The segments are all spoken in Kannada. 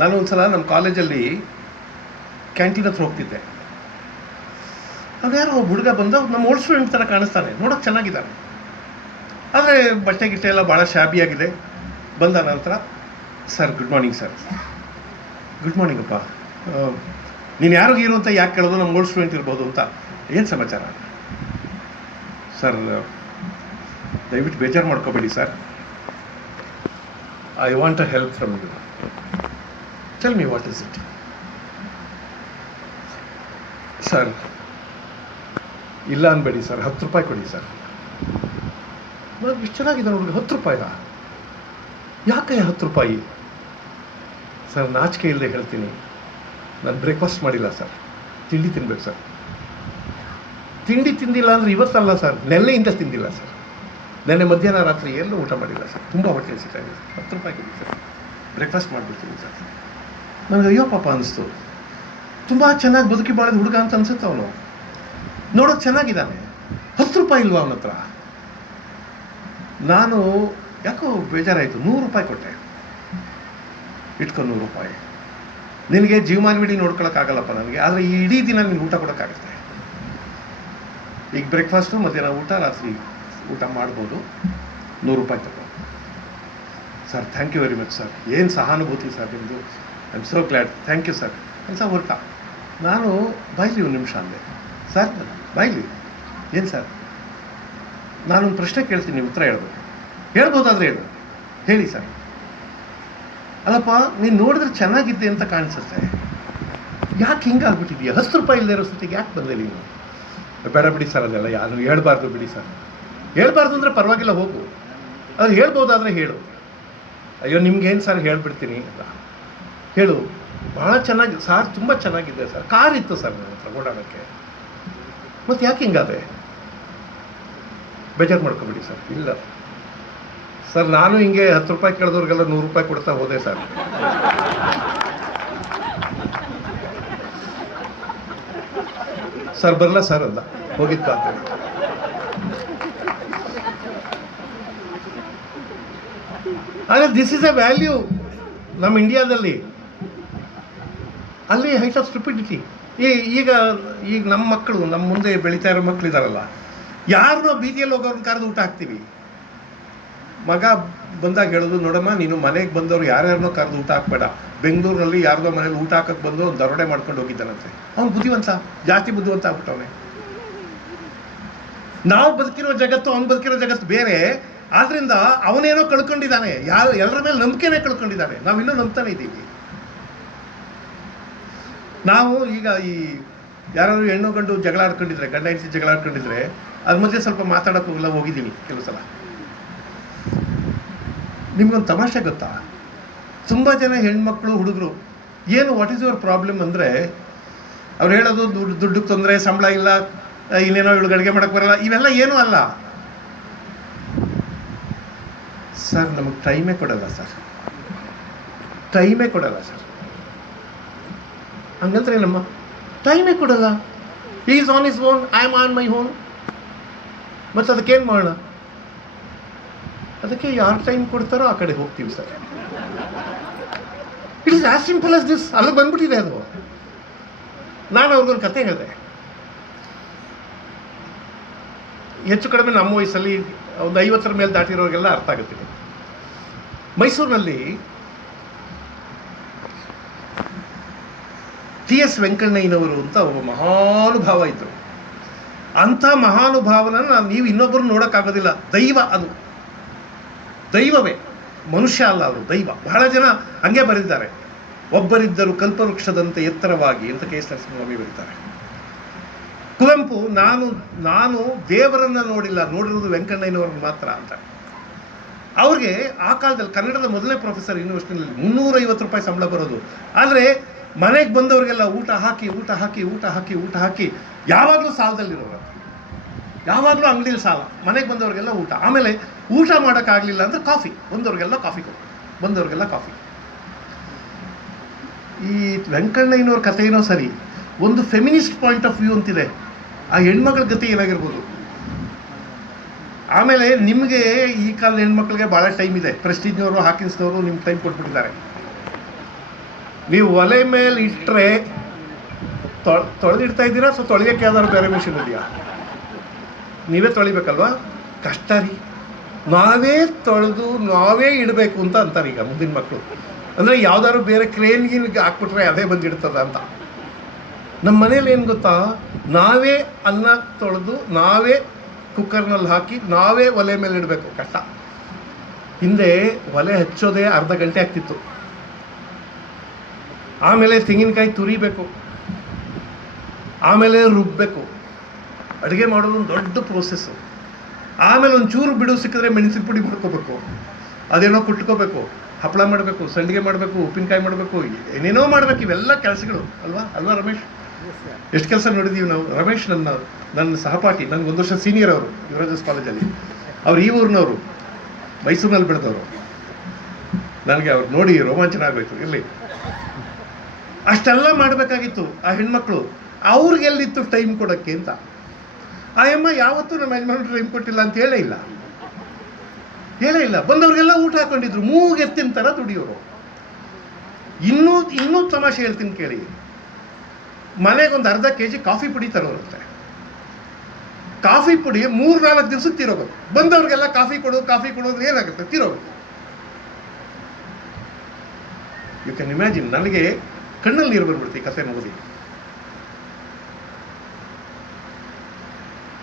ನಾನು ಒಂದ್ಸಲ ನಮ್ಮ ಕಾಲೇಜಲ್ಲಿ ಕ್ಯಾಂಟೀನ್ ಹತ್ರ ಹೋಗ್ತಿದ್ದೆ. ಅದು ಯಾರೋ ಒಬ್ಬ ಹುಡುಗ ಬಂದ, ನಮ್ಮ ಓಲ್ಡ್ ಸ್ಟೂಡೆಂಟ್ ಥರ ಕಾಣಿಸ್ತಾನೆ, ನೋಡೋಕೆ ಚೆನ್ನಾಗಿದ್ದಾನೆ, ಆದರೆ ಬಟ್ಟೆ ಗಿಟ್ಟೆ ಎಲ್ಲ ಭಾಳ ಶಾಬಿಯಾಗಿದೆ. ಬಂದ ನಂತರ, sir good morning sir. Good morning ಅಪ್ಪ, ನೀನು ಯಾರು ಹೀರೋ ಅಂತ ಯಾಕೆ ಕೇಳೋದು, ನಮ್ಮ ಓಲ್ಡ್ ಸ್ಟೂಡೆಂಟ್ ಇರ್ಬೋದು ಅಂತ. ಏನು ಸಮಾಚಾರ ಸರ್? ದಯವಿಟ್ಟು ಬೇಜಾರು ಮಾಡ್ಕೋಬೇಡಿ sir, I want a help from you. Tell me what is it? Sir ಇಲ್ಲ ಅನ್ಬೇಡಿ ಸರ್, 10 ರೂಪಾಯಿ ಕೊಡಿ ಸರ್. ಇಷ್ಟು ಚೆನ್ನಾಗಿದೆ ನೋಡಿದ್ರೆ 10 ರೂಪಾಯಿಗ? ಯಾಕೆ 10 ರೂಪಾಯಿ? ಸರ್ ನಾಚಿಕೆ ಇಲ್ಲದೆ ಹೇಳ್ತೀನಿ, ನಾನು ಬ್ರೇಕ್ಫಾಸ್ಟ್ ಮಾಡಿಲ್ಲ ಸರ್, ತಿಂಡಿ ತಿನ್ಬೇಕು ಸರ್. ತಿಂಡಿ ತಿಂದಿಲ್ಲ ಅಂದರೆ ಇವತ್ತಲ್ಲ ಸರ್, ನೆನ್ನೆಯಿಂದ ತಿಂದಿಲ್ಲ ಸರ್. ನೆನ್ನೆ ಮಧ್ಯಾಹ್ನ ರಾತ್ರಿ ಎಲ್ಲೂ ಊಟ ಮಾಡಿಲ್ಲ ಸರ್, ತುಂಬ ಹೊಟ್ಟೆ ಹಸಿತಾಗಿದೆ. 10 ರೂಪಾಯಿ ಕೊಡಿ ಸರ್, ಬ್ರೇಕ್ಫಾಸ್ಟ್ ಮಾಡಿಬಿಡ್ತೀನಿ ಸರ್. ನನಗೆ ಅಯ್ಯೋ ಪಾಪ ಅನಿಸ್ತು. ತುಂಬ ಚೆನ್ನಾಗಿ ಬದುಕಿ ಬಾಳಿದ ಹುಡುಗ ಅಂತ ಅನ್ಸುತ್ತೆ ಅವನು, ನೋಡೋಕೆ ಚೆನ್ನಾಗಿದ್ದಾನೆ. 10 ರೂಪಾಯಿ ಇಲ್ವಾ ಅವನ ಹತ್ರ? ನಾನು ಯಾಕೋ ಬೇಜಾರಾಯಿತು, 100 ರೂಪಾಯಿ ಕೊಟ್ಟೆ. ಇಟ್ಕೊ 100 ರೂಪಾಯಿ, ನಿನಗೆ ಜೀವಮಾನವಿಡೀ ನೋಡ್ಕೊಳಕ್ಕಾಗಲ್ಲಪ್ಪ ನನಗೆ, ಆದರೆ ಈ ಇಡೀ ದಿನ ನಿನಗೆ ಊಟ ಕೊಡೋಕ್ಕಾಗುತ್ತೆ. ಈಗ ಬ್ರೇಕ್ಫಾಸ್ಟು, ಮಧ್ಯಾಹ್ನ ಊಟ, ರಾತ್ರಿ ಊಟ ಮಾಡ್ಬೋದು. 100 ರೂಪಾಯಿ ತಗೋ sir. Thank you very much sir. ಏನು ಸಹಾನುಭೂತಿ ಸರ್ ನಿಮ್ಮದು, I am so glad, thank you sir ಅಂತ ಹೊರಟ. ನಾನು ಬಾಯ್ಲಿ ಒಂದು ನಿಮಿಷ ಅಂದೆ. ಸರ್ ಬಾಯ್ಲಿ, ಏನು ಸರ್? ನಾನೊಂದು ಪ್ರಶ್ನೆ ಕೇಳ್ತೀನಿ, ನೀವು ಉತ್ತರ ಹೇಳ್ಬೇಕು. ಹೇಳ್ಬೋದಾದ್ರೆ ಹೇಳು, ಹೇಳಿ ಸರ್. ಅಲ್ಲಪ್ಪ, ನೀನು ನೋಡಿದ್ರೆ ಚೆನ್ನಾಗಿದ್ದೆ ಅಂತ ಕಾಣಿಸುತ್ತೆ, ಯಾಕೆ ಹಿಂಗಾಗ್ಬಿಟ್ಟಿದೆಯಾ? 10 ರೂಪಾಯಿ ಇಲ್ಲದೆ ಇರೋ ಸ್ಥಿತಿಗೆ ಯಾಕೆ ಬಂದೆ ನೀನು? ಬೇಡ ಬಿಡಿ ಸರ್, ಅದೆಲ್ಲ ಯಾರು ಹೇಳ್ಬಾರ್ದು ಬಿಡಿ ಸರ್. ಹೇಳ್ಬಾರ್ದು ಅಂದರೆ ಪರವಾಗಿಲ್ಲ, ಹೋಗು. ಅದು ಹೇಳ್ಬೋದಾದರೆ ಹೇಳು. ಅಯ್ಯೋ ನಿಮ್ಗೇನು ಸರ್, ಹೇಳ್ಬಿಡ್ತೀನಿ ಅಂತ. ಹೇಳು, ಭಾಳ ಚೆನ್ನಾಗಿ ಸಾರ್, ತುಂಬ ಚೆನ್ನಾಗಿದೆ ಸರ್, ಕಾರ್ ಇತ್ತು ಸರ್ ನನ್ನ ಹತ್ರ ಓಡಾಡೋಕ್ಕೆ, ಮತ್ತು ಯಾಕೆ ಹಿಂಗಾದೆ? ಬೇಜಾರು ಮಾಡ್ಕೊಬಿಡಿ ಸರ್. ಇಲ್ಲ ಸರ್, ನಾನು ಹಿಂಗೆ 10 ರೂಪಾಯಿ ಕೇಳಿದವ್ರಿಗೆಲ್ಲ 100 ರೂಪಾಯಿ ಕೊಡ್ತಾ ಹೋದೆ ಸರ್. ಸರ್ ಬರಲ್ಲ ಸರ್ ಅಲ್ಲ, ಹೋಗಿತ್ತು ಅಂತ. ಆದರೆ ದಿಸ್ ಇಸ್ ಎ ವ್ಯಾಲ್ಯೂ ನಮ್ಮ ಇಂಡಿಯಾದಲ್ಲಿ. ಅಲ್ಲಿ ಹೈಟ್ ಆಫ್ ಸ್ಟುಪಿಡಿಟಿ. ಈಗ ನಮ್ಮ ಮಕ್ಕಳು, ನಮ್ಮ ಮುಂದೆ ಬೆಳೀತಾ ಇರೋ ಮಕ್ಕಳಿದಾರಲ್ಲ, ಯಾರನ್ನೋ ಬೀದಿಯಲ್ಲಿ ಹೋಗೋರನ್ನ ಕರೆದು ಊಟ ಹಾಕ್ತೀವಿ. ಮಗ ಬಂದಾಗ ಹೇಳೋದು, ನೋಡಮ್ಮ ನೀನು ಮನೆಗೆ ಬಂದವರು ಯಾರ್ಯಾರನ್ನೋ ಕರೆದು ಊಟ ಹಾಕ್ಬೇಡ. ಬೆಂಗಳೂರಿನಲ್ಲಿ ಯಾರ್ದೋ ಮನೇಲಿ ಊಟ ಹಾಕಕ್ಕೆ ಬಂದು ದರೋಡೆ ಮಾಡ್ಕೊಂಡು ಹೋಗಿದ್ದಾನಂತೆ. ಅವ್ನು ಬುದ್ಧಿವಂತ, ಜಾಸ್ತಿ ಬುದ್ಧಿವಂತ ಆಗ್ಬಿಟ್ಟವನೆ. ನಾವು ಬದುಕಿರೋ ಜಗತ್ತು, ಅವ್ನು ಬದುಕಿರೋ ಜಗತ್ತು ಬೇರೆ. ಆದ್ರಿಂದ ಅವನೇನೋ ಕಳ್ಕೊಂಡಿದ್ದಾನೆ, ಎಲ್ಲರ ಮೇಲೆ ನಂಬಿಕೆನೇ ಕಳ್ಕೊಂಡಿದ್ದಾನೆ. ನಾವಿನ್ನೂ ನಂಬ್ತಾನೆ ಇದ್ದೀವಿ. ನಾವು ಈಗ ಈ ಯಾರಾದ್ರು ಹೆಣ್ಣು ಗಂಡು ಜಗಳ ಆಡ್ಕೊಂಡಿದ್ರೆ, ಗಂಡ ಹೆಂಡತಿ ಜಗಳ ಆಡ್ಕೊಂಡಿದ್ರೆ, ಅದ್ರ ಮಧ್ಯೆ ಸ್ವಲ್ಪ ಮಾತಾಡೋಕ್ಕೆಲ್ಲ ಹೋಗಿದ್ದೀನಿ ಕೆಲವು ಸಲ. ನಿಮ್ಗೊಂದು ತಮಾಷೆ ಗೊತ್ತಾ? ತುಂಬ ಜನ ಹೆಣ್ಮಕ್ಳು, ಹುಡುಗರು ಏನು ವಾಟ್ ಈಸ್ ಯುವರ್ ಪ್ರಾಬ್ಲಮ್ ಅಂದರೆ, ಅವ್ರು ಹೇಳೋದು ದುಡ್ಡಿಗೆ ತೊಂದರೆ, ಸಂಬಳ ಇಲ್ಲ, ಇನ್ನೇನೋ ಇವಳು ಅಡುಗೆ ಮಾಡೋಕ್ಕೆ ಬರಲ್ಲ, ಇವೆಲ್ಲ ಏನೂ ಅಲ್ಲ ಸರ್. ನಮಗೆ ಟೈಮೇ ಕೊಡಲ್ಲ ಸರ್, ಟೈಮೇ ಕೊಡಲ್ಲ ಸರ್. ಹಂಗಂದ್ರೆ ನಮ್ಮ ಟೈಮೇ ಕೊಡಲ್ಲ. He is on is own, I am on my own. ಮತ್ತು ಅದಕ್ಕೇನು ಮಾಡೋಣ? ಅದಕ್ಕೆ ಯಾರು ಟೈಮ್ ಕೊಡ್ತಾರೋ ಆ ಕಡೆ ಹೋಗ್ತೀವಿ sir. It is as simple as this. ಅಲ್ಲಿ ಬಂದ್ಬಿಟ್ಟಿದೆ ಅದು. ನಾನು ಅವ್ರಿಗೊಂದು ಕತೆ ಹೇಳಿದೆ. ಹೆಚ್ಚು ಕಡಿಮೆ ನಮ್ಮ ವಯಸ್ಸಲ್ಲಿ ಒಂದು 50 ಮೇಲೆ ದಾಟಿರೋರಿಗೆಲ್ಲ ಅರ್ಥ ಆಗುತ್ತೆ. ಮೈಸೂರಿನಲ್ಲಿ TS ವೆಂಕಣ್ಣಯ್ಯನವರು ಅಂತ ಒಬ್ಬ ಮಹಾನುಭಾವ ಇದ್ದರು. ಅಂಥ ಮಹಾನುಭಾವನ ನೀವು ಇನ್ನೊಬ್ಬರು ನೋಡೋಕ್ಕಾಗೋದಿಲ್ಲ. ದೈವ, ಅದು ದೈವವೇ, ಮನುಷ್ಯ ಅಲ್ಲ, ಅವರು ದೈವ. ಬಹಳ ಜನ ಹಂಗೆ ಬರೆದಿದ್ದಾರೆ. ಒಬ್ಬರಿದ್ದರು ಕಲ್ಪವೃಕ್ಷದಂತೆ ಎತ್ತರವಾಗಿ ಅಂತ ಕೆ. ಎಸ್. ನರಸಿಂಹಸ್ವಾಮಿ ಬರೀತಾರೆ. ಕುವೆಂಪು, ನಾನು ದೇವರನ್ನ ನೋಡಿರೋದು ವೆಂಕಣ್ಣಯ್ಯನವ್ರನ್ನ ಮಾತ್ರ ಅಂತ. ಅವ್ರಿಗೆ ಆ ಕಾಲದಲ್ಲಿ ಕನ್ನಡದ ಮೊದಲನೇ ಪ್ರೊಫೆಸರ್ ಯೂನಿವರ್ಸಿಟಿನಲ್ಲಿ 350 ರೂಪಾಯಿ ಸಂಬಳ ಬರೋದು. ಆದರೆ ಮನೆಗೆ ಬಂದವರಿಗೆಲ್ಲ ಊಟ ಹಾಕಿ ಯಾವಾಗಲೂ ಸಾಲದಲ್ಲಿರೋರು, ಯಾವಾಗಲೂ ಅಂಗಡಿಯಲ್ಲಿ ಸಾಲ, ಮನೆಗೆ ಬಂದವರಿಗೆಲ್ಲ ಊಟ. ಆಮೇಲೆ ಊಟ ಮಾಡೋಕ್ಕಾಗಲಿಲ್ಲ ಅಂದರೆ ಕಾಫಿ, ಬಂದವ್ರಿಗೆಲ್ಲ ಕಾಫಿ. ಈ ವೆಂಕಣ್ಣಯ್ಯನವ್ರ ಕಥೆ ಏನೋ ಸರಿ, ಒಂದು ಫೆಮಿನಿಸ್ಟ್ ಪಾಯಿಂಟ್ ಆಫ್ ವ್ಯೂ ಅಂತಿದೆ. ಆ ಹೆಣ್ಮಕ್ಳ ಗತಿ ಏನಾಗಿರ್ಬೋದು? ಆಮೇಲೆ ನಿಮಗೆ ಈ ಕಾಲದ ಹೆಣ್ಮಕ್ಳಿಗೆ ಭಾಳ ಟೈಮ್ ಇದೆ. ಪ್ರೆಸ್ಟೀಜ್ನವರು, ಹಾಕಿನ್ಸ್ನವರು ನಿಮ್ಗೆ ಟೈಮ್ ಕೊಟ್ಬಿಟ್ಟಿದ್ದಾರೆ. ನೀವು ಒಲೆ ಮೇಲೆ ಇಟ್ಟರೆ ತೊಳೆದಿಡ್ತಾ ಇದ್ದೀರಾ, ಸೊ ತೊಳೆಯೋಕ್ಕೆ ಯಾವ್ದಾದ್ರು ಬೇರೆ ಮಿಷಿನ್ ಇದೆಯಾ? ನೀವೇ ತೊಳಿಬೇಕಲ್ವಾ? ಕಷ್ಟ ರೀ. ನಾವೇ ತೊಳೆದು ನಾವೇ ಇಡಬೇಕು ಅಂತ ಅಂತಾರೆ ಈಗ ಮುಂದಿನ ಮಕ್ಕಳು. ಅಂದರೆ ಯಾವ್ದಾದ್ರು ಬೇರೆ ಕ್ರೇನ್ಗಿನ್ಗೆ ಹಾಕ್ಬಿಟ್ರೆ ಅದೇ ಬಂದಿಡ್ತದ ಅಂತ. ನಮ್ಮ ಮನೇಲಿ ಏನು ಗೊತ್ತಾ, ನಾವೇ ಅನ್ನ ತೊಳೆದು ನಾವೇ ಕುಕ್ಕರ್ನಲ್ಲಿ ಹಾಕಿ ನಾವೇ ಒಲೆ ಮೇಲೆ ಇಡಬೇಕು. ಕಷ್ಟ. ಹಿಂದೆ ಒಲೆ ಹಚ್ಚೋದೇ ಅರ್ಧ ಗಂಟೆ ಆಗ್ತಿತ್ತು. ಆಮೇಲೆ ತೆಂಗಿನಕಾಯಿ ತುರಿಬೇಕು, ಆಮೇಲೆ ರುಬ್ಬಬೇಕು. ಅಡುಗೆ ಮಾಡೋದು ಒಂದು ದೊಡ್ಡ ಪ್ರೋಸೆಸ್ಸು. ಆಮೇಲೆ ಒಂಚೂರು ಬಿಡು ಸಿಕ್ಕಿದ್ರೆ ಮೆಣಸಿನ ಪುಡಿ ಮಾಡ್ಕೋಬೇಕು, ಅದೇನೋ ಕುಟ್ಕೋಬೇಕು, ಹಪ್ಪಳ ಮಾಡಬೇಕು, ಸಂಡಿಗೆ ಮಾಡಬೇಕು, ಉಪ್ಪಿನಕಾಯಿ ಮಾಡಬೇಕು, ಏನೇನೋ ಮಾಡಬೇಕು. ಇವೆಲ್ಲ ಕೆಲಸಗಳು ಅಲ್ವಾ ರಮೇಶ್? ಎಷ್ಟು ಕೆಲಸ ನೋಡಿದ್ದೀವಿ ನಾವು. ರಮೇಶ್ ನನ್ನ ಸಹಪಾಠಿ, ನನಗೆ 1 ವರ್ಷ ಸೀನಿಯರ್ ಅವರು, ಯುವರಾಜಸ್ ಕಾಲೇಜಲ್ಲಿ. ಅವ್ರು ಈ ಊರಿನವರು, ಮೈಸೂರಿನಲ್ಲಿ ಬೆಳೆದವರು. ನನಗೆ ಅವ್ರು ನೋಡಿ ರೋಮಾಂಚನ ಆಗೋಯ್ತು. ಇರಲಿ, ಅಷ್ಟೆಲ್ಲ ಮಾಡಬೇಕಾಗಿತ್ತು ಆ ಹೆಣ್ಮಕ್ಳು. ಅವ್ರಿಗೆಲ್ಲಿತ್ತು ಟೈಮ್ ಕೊಡೋಕ್ಕೆ ಅಂತ. ಆ ಅಮ್ಮ ಯಾವತ್ತೂ ನಮ್ಮ ಯಜಮಾನ ಟೈಮ್ ಕೊಟ್ಟಿಲ್ಲ ಅಂತ ಹೇಳೇ ಇಲ್ಲ. ಬಂದವ್ರಿಗೆಲ್ಲ ಊಟ ಹಾಕೊಂಡಿದ್ರು, ಮೂಗೆತ್ತಿನ ಥರ ದುಡಿಯೋರು. ಇನ್ನೂ ತಮಾಷೆ ಹೇಳ್ತೀನಿ ಕೇಳಿ. ಮನೆಗೆ ಒಂದು ಅರ್ಧ kg ಕಾಫಿ ಪುಡಿ ತರೋರುತ್ತೆ. ಕಾಫಿ ಪುಡಿ 3-4 ದಿವಸಕ್ಕೆ ತೀರೋಗೋದು. ಬಂದವ್ರಿಗೆಲ್ಲ ಕಾಫಿ ಕೊಡೋದ್ರೆ ಏನಾಗುತ್ತೆ? ತೀರೋಗೋದು. You can imagine. ನನಗೆ ಕಣ್ಣಲ್ಲಿ ನೀರು ಬಂದ್ಬಿಡ್ತೀವಿ ಕಥೆ ನೋಡಿ.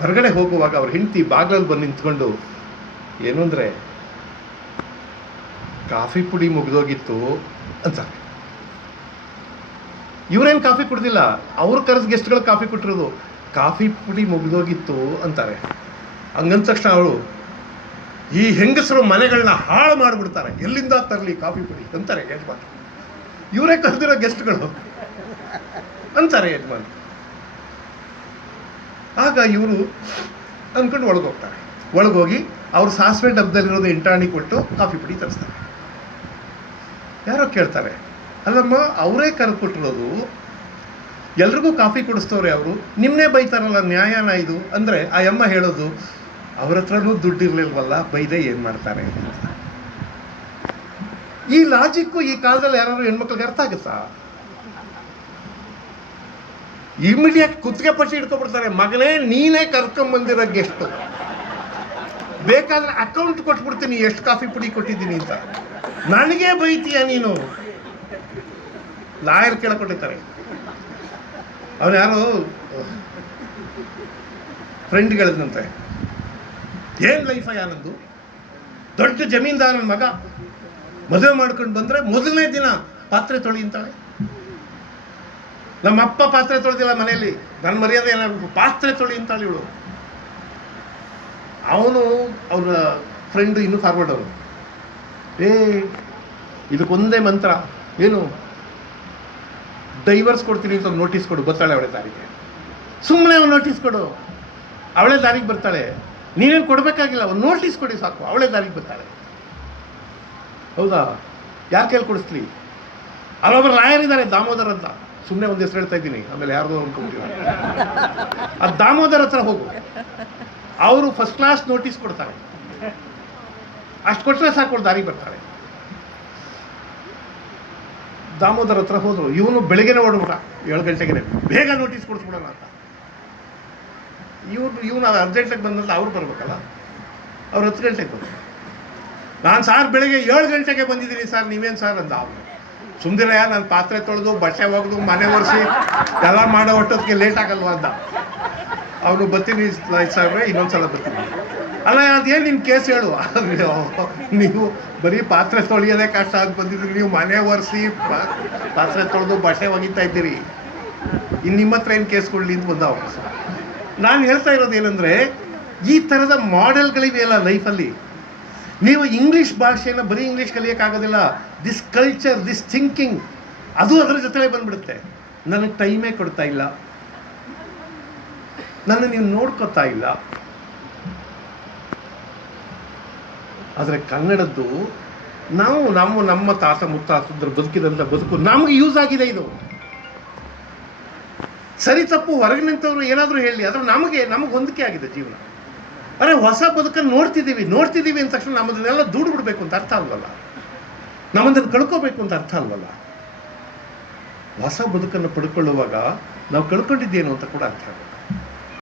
ಹೊರಗಡೆ ಹೋಗುವಾಗ ಅವ್ರ ಹೆಂಡತಿ ಬಾಗಿಲಲ್ಲಿ ಬಂದು ನಿಂತ್ಕೊಂಡು ಏನು ಅಂದರೆ, ಕಾಫಿ ಪುಡಿ ಮುಗಿದೋಗಿತ್ತು ಅಂತ. ಇವರೇನು ಕಾಫಿ ಕುಡ್ದಿಲ್ಲ, ಅವ್ರ ಕರೆಸ್ ಗೆಸ್ಟ್ಗಳು ಕಾಫಿ ಕೊಟ್ಟಿರೋದು. ಕಾಫಿ ಪುಡಿ ಮುಗಿದೋಗಿತ್ತು ಅಂತಾರೆ. ಹಂಗಂದ ತಕ್ಷಣ ಅವಳು, ಈ ಹೆಂಗಸರು ಮನೆಗಳನ್ನ ಹಾಳು ಮಾಡಿಬಿಡ್ತಾರೆ, ಎಲ್ಲಿಂದ ತರಲಿ ಕಾಫಿ ಪುಡಿ ಅಂತಾರೆ ಯಜಮಾನ್. ಇವರೇ ಕರೆದಿರೋ ಗೆಸ್ಟ್ಗಳು ಅಂತಾರೆ ಯಜಮಾನ್. ಆಗ ಇವರು ಅಂದ್ಕೊಂಡು ಒಳಗೋಗ್ತಾರೆ. ಒಳಗೋಗಿ ಅವ್ರು ಸಾಸಿವೆ ಡಬ್ಬದಲ್ಲಿರೋದು ಎಂಟಾಣಿ ಕೊಟ್ಟು ಕಾಫಿ ಪುಡಿ ತರಿಸ್ತಾರೆ. ಯಾರೋ ಕೇಳ್ತಾರೆ, ಅಲ್ಲಮ್ಮ ಅವರೇ ಕರೆದುಕೊಟ್ಟಿರೋದು, ಎಲ್ರಿಗೂ ಕಾಫಿ ಕೊಡಿಸ್ತವ್ರೆ ಅವರು, ನಿಮ್ಮನ್ನೇ ಬೈತಾರಲ್ಲ, ನ್ಯಾಯನ ಇದು ಅಂದರೆ ಆ ಅಮ್ಮ ಹೇಳೋದು, ಅವ್ರ ಹತ್ರನೂ ದುಡ್ಡಿರ್ಲಿಲ್ವಲ್ಲ, ಬೈದೆ ಏನು ಮಾಡ್ತಾರೆ. ಈ ಲಾಜಿಕ್ಕು ಈ ಕಾಲದಲ್ಲಿ ಯಾರಾದ್ರು ಹೆಣ್ಮಕ್ಳಿಗೆ ಅರ್ಥ ಆಗುತ್ತಾ? ಇಮಿಡಿಯೇಟ್ ಕುತ್ತಿಗೆ ಪಟ್ಟಿ ಹಿಡ್ಕೊಬಿಡ್ತಾರೆ. ಮಗನೇ, ನೀನೇ ಕರ್ಕೊಂಬಂದಿರೋ ಗೆಸ್ಟು, ಬೇಕಾದ್ರೆ ಅಕೌಂಟ್ ಕೊಟ್ಬಿಡ್ತೀನಿ ಎಷ್ಟು ಕಾಫಿ ಪುಡಿ ಕೊಟ್ಟಿದ್ದೀನಿ ಅಂತ. ನನಗೆ ಬೈತೀಯ ನೀನು? ಲಾಯರ್ ಕೇಳ್ಕೊಟ್ಟಿರ್ತಾರೆ. ಅವನು ಯಾರು ಫ್ರೆಂಡ್ ಹೇಳಿದಂತೆ, ಏನು ಲೈಫಯ್ಯ ನಂದು, ದೊಡ್ಡ ಜಮೀನ್ದಾರನ ಮಗ, ಮದುವೆ ಮಾಡ್ಕೊಂಡು ಬಂದರೆ ಮೊದಲನೇ ದಿನ ಪಾತ್ರೆ ತೊಳಿ ಅಂತಾಳೆ. ನಮ್ಮ ಅಪ್ಪ ಪಾತ್ರೆ ತೊಳೆದಿಲ್ಲ ಮನೆಯಲ್ಲಿ, ನನ್ನ ಮರ್ಯಾದೆ ಏನಾಗಬೇಕು, ಪಾತ್ರೆ ತೊಳಿ ಅಂತಾಳೆ ಇವಳು. ಅವನು ಅವರ ಫ್ರೆಂಡು ಇನ್ನೂ ಫಾರ್ವರ್ಡ್ ಅವರು, ಇದಕ್ಕೊಂದೇ ಮಂತ್ರ, ಏನು ಡೈವರ್ಸ್ ಕೊಡ್ತೀನಿ ಅಂತ ನೋಟಿಸ್ ಕೊಡು, ಬರ್ತಾಳೆ ಅವಳೆ ದಾರಿಗೆ. ಸುಮ್ಮನೆ ಒಂದು ನೋಟಿಸ್ ಕೊಡು, ಅವಳೇ ದಾರಿಗೆ ಬರ್ತಾಳೆ. ನೀನೇನು ಕೊಡಬೇಕಾಗಿಲ್ಲ, ಒಂದು ನೋಟಿಸ್ ಕೊಡಿ ಸಾಕು, ಅವಳೇ ದಾರಿಗೆ ಬರ್ತಾಳೆ. ಹೌದಾ? ಯಾರು ಕೇಳಿ ಕೊಡಿಸ್ಲಿ? ಅಲ್ಲೊಬ್ಬರು ಲಾಯರ್ ಇದ್ದಾರೆ, ದಾಮೋದರ್ ಅಂತ. ಸುಮ್ಮನೆ ಒಂದು ಹೆಸರು ಹೇಳ್ತಾ ಇದ್ದೀನಿ, ಆಮೇಲೆ ಯಾರ್ದೋ ಅನ್ಕೊಂತೀರ. ಆ ದಾಮೋದರ್ ಹತ್ರ ಹೋಗು, ಅವರು ಫಸ್ಟ್ ಕ್ಲಾಸ್ ನೋಟಿಸ್ ಕೊಡ್ತಾರೆ. ಅಷ್ಟು ಕೊಟ್ಟರೆ ಸಾಕು, ದಾರಿಗೆ ಬರ್ತಾಳೆ. ದಾಮೋದರ್ ಹತ್ರ ಹೋದ್ರು. ಇವನು ಬೆಳಗ್ಗೆನೇ ಓಡ್ಬಿಟ್ಟ, 7 ಗಂಟೆಗೆ, ಬೇಗ ನೋಟಿಸ್ ಕೊಡಿಸ್ಬಿಡೋಣ ಅಂತ. ಇವನು ಅರ್ಜೆಂಟಾಗಿ ಬಂದಂತ ಅವ್ರು ಬರ್ಬೇಕಲ್ಲ, ಅವ್ರು 10 ಗಂಟೆಗೆ ಬಂದರು. ನಾನು ಸಾರ್ ಬೆಳಗ್ಗೆ 7 ಗಂಟೆಗೆ ಬಂದಿದ್ದೀನಿ ಸರ್, ನೀವೇನು ಸರ್ ಅಂದ. ಅವನು ಸುಮ್ಮನೆ, ನಾನು ಪಾತ್ರೆ ತೊಳೆದು ಬಟ್ಟೆ ಒಗೆದು ಮನೆ ಒರೆಸಿ ಎಲ್ಲ ಮಾಡೋ ಒಟ್ಟೊತ್ತಿಗೆ ಲೇಟ್ ಆಗಲ್ವ ಅಂದ. ಅವನು ಬರ್ತೀನಿ ಸಾಹೇಬ್ರೆ, ಇನ್ನೊಂದ್ಸಲ ಬರ್ತೀನಿ. ಅಲ್ಲ, ಅದೇನು ನಿಮ್ಮ ಕೇಸ್ ಹೇಳು. ನೀವು ಬರೀ ಪಾತ್ರೆ ತೊಳೆಯೋದೇ ಕಷ್ಟ ಅಂತ ಬಂದಿದ್ರಿ, ನೀವು ಮನೆ ಒರೆಸಿ ಪಾತ್ರೆ ತೊಳೆದು ಬಟ್ಟೆ ಒಗಿತಾ ಇದ್ದೀರಿ, ಇನ್ನು ನಿಮ್ಮ ಹತ್ರ ಏನು ಕೇಸ್ ಕೊಡಲಿ ಅಂತ ಬಂದ ವಾಪಸ್. ನಾನು ಹೇಳ್ತಾ ಇರೋದು ಏನಂದರೆ, ಈ ಥರದ ಮಾಡೆಲ್ಗಳಿವೆಯಲ್ಲ ಲೈಫಲ್ಲಿ. ನೀವು ಇಂಗ್ಲೀಷ್ ಭಾಷೆಯನ್ನು ಬರೀ ಇಂಗ್ಲೀಷ್ ಕಲಿಯೋಕ್ಕಾಗೋದಿಲ್ಲ. ದಿಸ್ ಕಲ್ಚರ್, ದಿಸ್ ಥಿಂಕಿಂಗ್, ಅದು ಅದರ ಜೊತೆಲೇ ಬಂದ್ಬಿಡುತ್ತೆ. ನನಗೆ ಟೈಮೇ ಕೊಡ್ತಾ ಇಲ್ಲ, ನನ್ನ ನೀವು ನೋಡ್ಕೊತಾ ಇಲ್ಲ. ಆದರೆ ಕನ್ನಡದ್ದು ನಾವು ನಮ್ಮ ತಾತ ಮುತ್ತಾತಂದ್ರೆ ಬದುಕಿದಂಥ ಬದುಕು ನಮಗೆ ಯೂಸ್ ಆಗಿದೆ. ಇದು ಸರಿ ತಪ್ಪು ಹೊರಗೆ ನಿಂತವರು ಏನಾದರೂ ಹೇಳಿ, ಆದರೆ ನಮಗೆ ಹೊಂದಿಕೆ ಆಗಿದೆ ಜೀವನ. ಅರೆ, ಹೊಸ ಬದುಕನ್ನು ನೋಡ್ತಿದ್ದೀವಿ ಅಂದ ತಕ್ಷಣ ನಮ್ಮದನ್ನೆಲ್ಲ ದೂಡ್ಬಿಡ್ಬೇಕು ಅಂತ ಅರ್ಥ ಅಲ್ವಲ್ಲ, ನಮ್ಮದನ್ನು ಕಳ್ಕೋಬೇಕು ಅಂತ ಅರ್ಥ ಅಲ್ವಲ್ಲ. ಹೊಸ ಬದುಕನ್ನು ಪಡ್ಕೊಳ್ಳುವಾಗ ನಾವು ಕಳ್ಕೊಂಡಿದ್ದೇನು ಅಂತ ಕೂಡ ಅರ್ಥ ಆಗಬೇಕು.